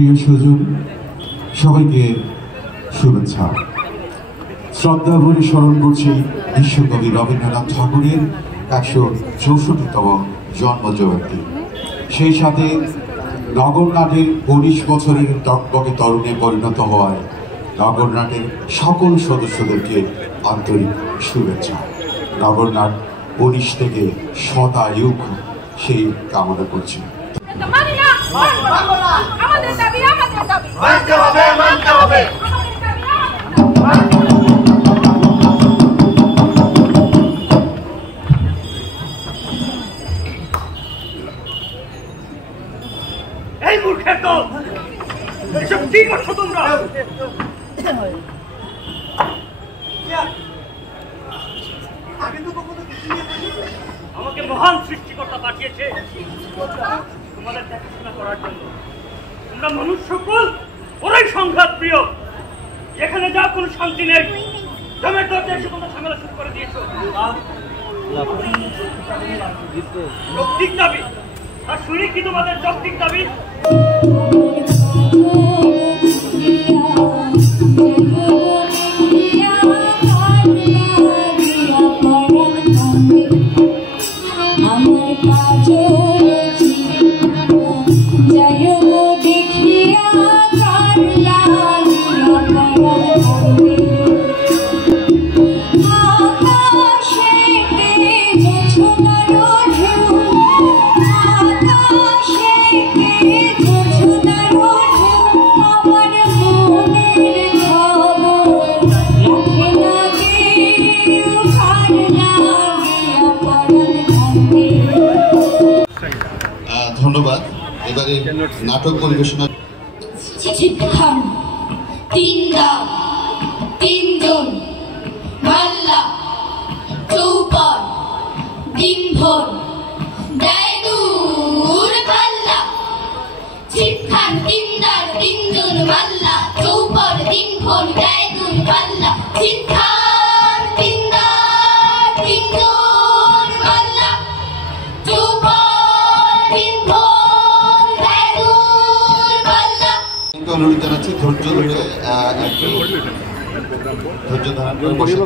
প্রিয় স্বজন সবাইকে শুভেচ্ছা। শ্রদ্ধা ভরে স্মরণ করছি বিশ্বকবি রবীন্দ্রনাথ ঠাকুরের ১৬৪তম জন্মজয়ন্তী। সেই সাথে নগরনাটের ১৯ বছরের টকবকে তরুণে পরিণত হওয়ায় নগরনাটের সকল সদস্যদেরকে আন্তরিক শুভেচ্ছা। নগরনাট ১৯ থেকে শতায়ুগ সেই কামনা করছি। এই মূর্খের দল, এসব কি করছো তোমরা? আমাকে মহান সৃষ্টিকর্তা পাঠিয়েছে তোমাদের দেখাশোনা করার জন্য। তোমরা মানুষ সকল ওরাই সংঘাত প্রিয়, যেখানে যা কোনো শান্তি নেই। জমের দরজা এসে তোমরা ঝামেলা শুরু করে দিয়েছো। যৌক্তিক দাবি, আর শুনি কি তোমাদের যৌক্তিক দাবি? ধন্যবাদ। এবারে নাটক পরিবেশনা। চিঠিখান তিনজন মাল্লা চৌপর দিনভর দেয়দুর পাল্লা। চিঠিখান তিনজন মাল্লা চৌপর দিনভর দেয়দুর পাল্লা। চিঠিখান তিনজন মাল্লা চৌপর অনুরোধ জানাচ্ছি ধৈর্য ধারণ করে বসে।